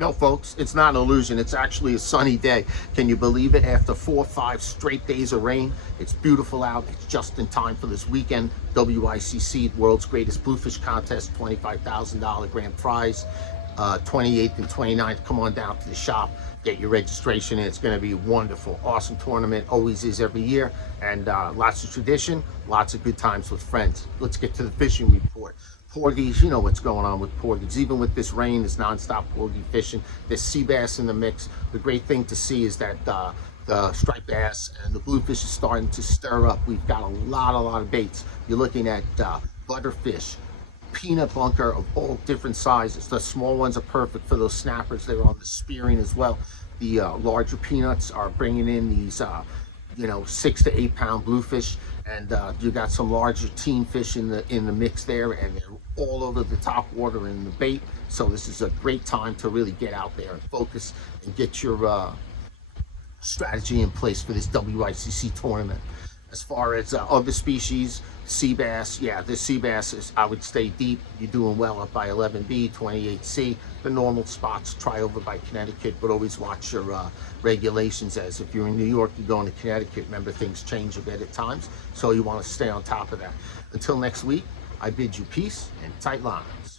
No, folks, it's not an illusion. It's actually a sunny day. Can you believe it? After 4 or 5 straight days of rain, it's beautiful out. It's just in time for this weekend. WICC, World's Greatest Bluefish Contest, $25,000 grand prize. 28th and 29th, come on down to the shop, get your registration in. It's going to be a wonderful, awesome tournament. Always is every year, and lots of tradition, lots of good times with friends. Let's get to the fishing report. Porgies, you know what's going on with porgies. Even with this rain, there's nonstop porgy fishing. There's sea bass in the mix. The great thing to see is that the striped bass and the bluefish is starting to stir up. We've got a lot of baits. You're looking at butterfish, peanut bunker of all different sizes. The small ones are perfect for those snappers. They're on the spearing as well. The larger peanuts are bringing in these 6 to 8 pound bluefish, and you got some larger teen fish in the mix there, and they're all over the top water in the bait. So this is a great time to really get out there and focus and get your strategy in place for this WICC tournament. As far as other species, sea bass, yeah, this sea bass is, I would stay deep. You're doing well up by 11B, 28C. The normal spots, try over by Connecticut, but always watch your regulations, as if you're in New York, you're going to Connecticut. Remember, things change a bit at times, so you want to stay on top of that. Until next week, I bid you peace and tight lines.